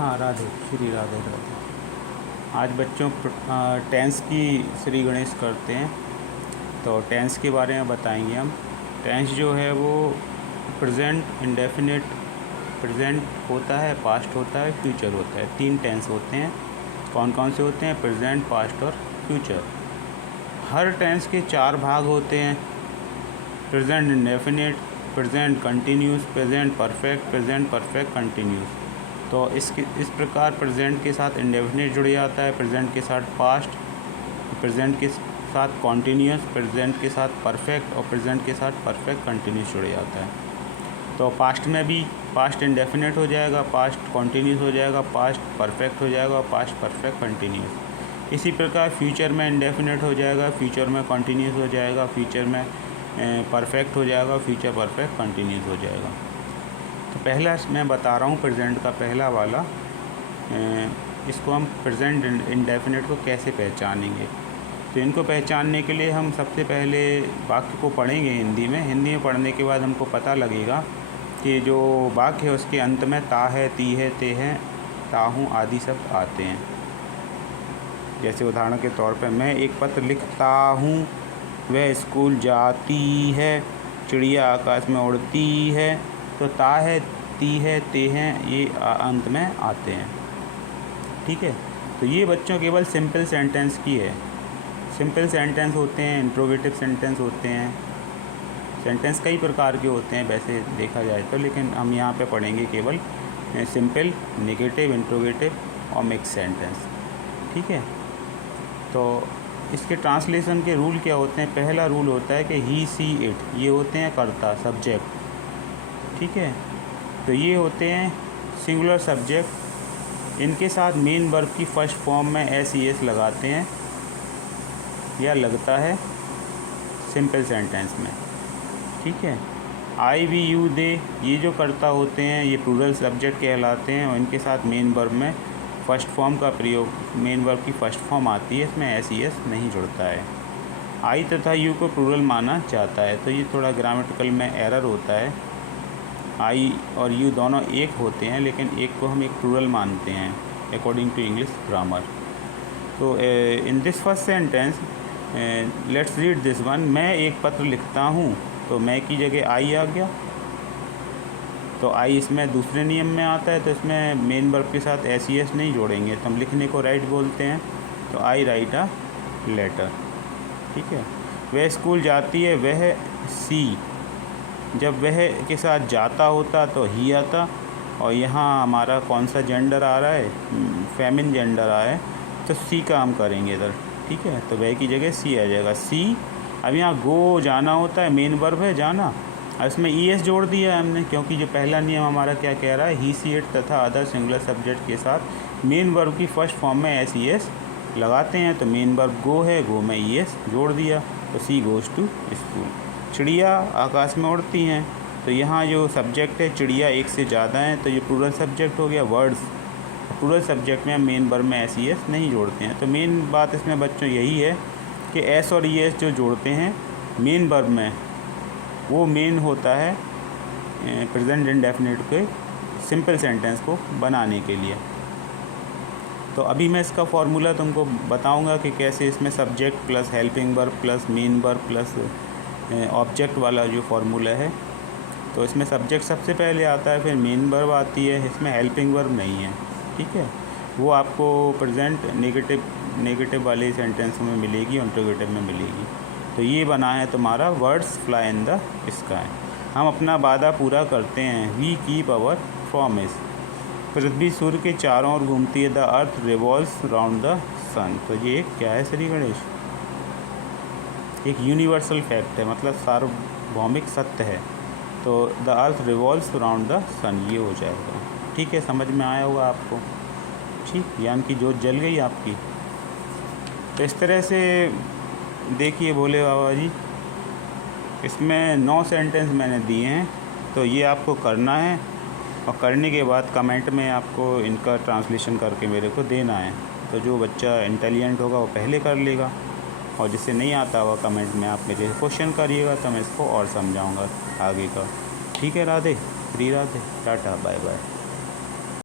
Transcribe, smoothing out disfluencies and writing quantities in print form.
हाँ, राधे, श्री राधे राधे। आज बच्चों टेंस की श्री गणेश करते हैं। तो टेंस के बारे में बताएंगे हम। टेंस जो है वो प्रेजेंट, इंडेफिनिट, प्रेजेंट होता है, पास्ट होता है, फ्यूचर होता है। 3 टेंस होते हैं। कौन कौन से होते हैं? प्रेजेंट, पास्ट और फ्यूचर। हर टेंस के 4 भाग होते हैं: present indefinite, present continuous, present perfect, present perfect continuous. तो इस प्रकार प्रेजेंट के साथ इंडेफिनिट जुड़ जाता है, प्रेजेंट के साथ पास्ट, प्रेजेंट के साथ कॉन्टीन्यूस, प्रेजेंट के साथ परफेक्ट और प्रेजेंट के साथ परफेक्ट कंटिन्यूस जुड़ जाता है। तो पास्ट में भी पास्ट इंडेफिनिट हो जाएगा, पास्ट कॉन्टीन्यूस हो जाएगा, पास्ट परफेक्ट हो जाएगा और पास्ट परफेक्ट कंटिन्यूस। इसी प्रकार फ्यूचर में इंडेफिनिट हो जाएगा, फ्यूचर में कॉन्टीन्यूस हो जाएगा, फ्यूचर में परफेक्ट हो जाएगा, फ्यूचर परफेक्ट कंटिन्यूस हो जाएगा। तो पहला मैं बता रहा हूँ प्रेजेंट का पहला वाला। इसको हम प्रेजेंट इंडेफिनिट को कैसे पहचानेंगे। तो इनको पहचानने के लिए हम सबसे पहले वाक्य को पढ़ेंगे हिंदी में पढ़ने के बाद हमको पता लगेगा कि जो वाक्य है उसके अंत में ता है, ती है, ते हैं, ता हूँ आदि शब्द आते हैं। जैसे उदाहरण के तौर पर मैं एक पत्र लिखता हूँ, वह स्कूल जाती है, चिड़िया आकाश में उड़ती है। तो ता है, ती है, ते हैं, ये अंत में आते हैं। ठीक है। तो ये बच्चों केवल सिंपल सेंटेंस की है। सिंपल सेंटेंस होते हैं, इंट्रोगेटिव सेंटेंस होते हैं। सेंटेंस कई प्रकार के होते हैं वैसे देखा जाए तो, लेकिन हम यहाँ पे पढ़ेंगे केवल सिंपल, नेगेटिव, इंट्रोगेटिव और मिक्स सेंटेंस। ठीक है। तो इसके ट्रांसलेशन के रूल क्या होते हैं? पहला रूल होता है कि ही, सी, इट, ये होते हैं कर्ता, सब्जेक्ट। ठीक है। तो ये होते हैं सिंगुलर सब्जेक्ट। इनके साथ मेन वर्ब की फर्स्ट फॉर्म में एस ई एस लगाते हैं या लगता है सिंपल सेंटेंस में। ठीक है। आई, वी, यू, दे, ये जो कर्ता होते हैं ये प्लूरल सब्जेक्ट कहलाते हैं और इनके साथ मेन वर्ब में फर्स्ट फॉर्म का प्रयोग, मेन वर्ब की फर्स्ट फॉर्म आती है, इसमें एस ई एस नहीं जुड़ता है। आई तथा यू को प्लूरल माना जाता है, तो ये थोड़ा ग्रामेटिकल में एरर होता है। आई और यू दोनों एक होते हैं, लेकिन एक को हम एक प्लूरल मानते हैं अकॉर्डिंग टू इंग्लिश ग्रामर। तो in this first sentence let's read this one. मैं एक पत्र लिखता हूँ, तो मैं की जगह आई आ गया। तो आई इसमें दूसरे नियम में आता है, तो इसमें मेन वर्ब के साथ एस ई एस नहीं जोड़ेंगे, तो हम लिखने को राइट बोलते हैं। तो आई राइट अ लेटर। ठीक है। वह स्कूल जाती है, वह, सी, जब वह के साथ जाता होता तो ही आता, और यहाँ हमारा कौन सा जेंडर आ रहा है? फेमिन जेंडर आ रहा है, तो सी का हम करेंगे इधर। ठीक है। तो वह की जगह सी आ जाएगा, सी। अब यहाँ गो जाना होता है, मेन वर्ब है जाना, और इसमें ई एस जोड़ दिया है हमने, क्योंकि जो पहला नियम हमारा क्या कह रहा है? ही, सी, इट तथा अदर सिंगुलर सब्जेक्ट के साथ मेन वर्ब की फर्स्ट फॉर्म में एस ई एस लगाते हैं। तो मेन वर्ब गो है, गो में ई एस जोड़ दिया, तो सी गोज़ टू स्कूल। चिड़िया आकाश में उड़ती हैं, तो यहाँ जो सब्जेक्ट है चिड़िया एक से ज़्यादा हैं, तो ये प्लूरल सब्जेक्ट हो गया। वर्ड्स प्लूरल सब्जेक्ट में मेन वर्ब में एस ई एस नहीं जोड़ते हैं। तो मेन बात इसमें बच्चों यही है कि एस और ई एस जो जोड़ते हैं मेन वर्ब में, वो मेन होता है प्रेजेंट इंडेफिनिट के सिंपल सेंटेंस को बनाने के लिए। तो अभी मैं इसका फॉर्मूला तुमको बताऊंगा कि कैसे इसमें subject plus helping verb plus main verb plus object वाला जो फार्मूला है। तो इसमें सब्जेक्ट सबसे पहले आता है, फिर मेन वर्ब आती है, इसमें हेल्पिंग वर्ब नहीं है। ठीक है। वो आपको प्रेजेंट नेगेटिव वाले सेंटेंस में मिलेगी, इंट्रोगेटिव में मिलेगी। तो ये बना है तुम्हारा words fly in the sky. हम अपना वादा पूरा करते हैं, वी कीप आवर प्रॉमिस। पृथ्वी सूर्य के चारों ओर घूमती है, the earth revolves round the sun. तो ये क्या है श्री गणेश? एक यूनिवर्सल फैक्ट है, मतलब सार्वभौमिक सत्य है। तो the earth revolves round the sun, ये हो जाएगा। ठीक है, समझ में आया होगा आपको। ठीक, ज्ञान की जोत जल गई आपकी। तो इस तरह से देखिए भोले बाबा जी, इसमें 9 सेंटेंस मैंने दिए हैं, तो ये आपको करना है, और करने के बाद कमेंट में आपको इनका ट्रांसलेशन करके मेरे को देना है। तो जो बच्चा इंटेलिजेंट होगा वो पहले कर लेगा, और जिसे नहीं आता हुआ कमेंट में आप मेरे क्वेश्चन करिएगा, तो मैं इसको और समझाऊंगा आगे का। ठीक है। Radhe, Shri Radhe, tata, bye bye.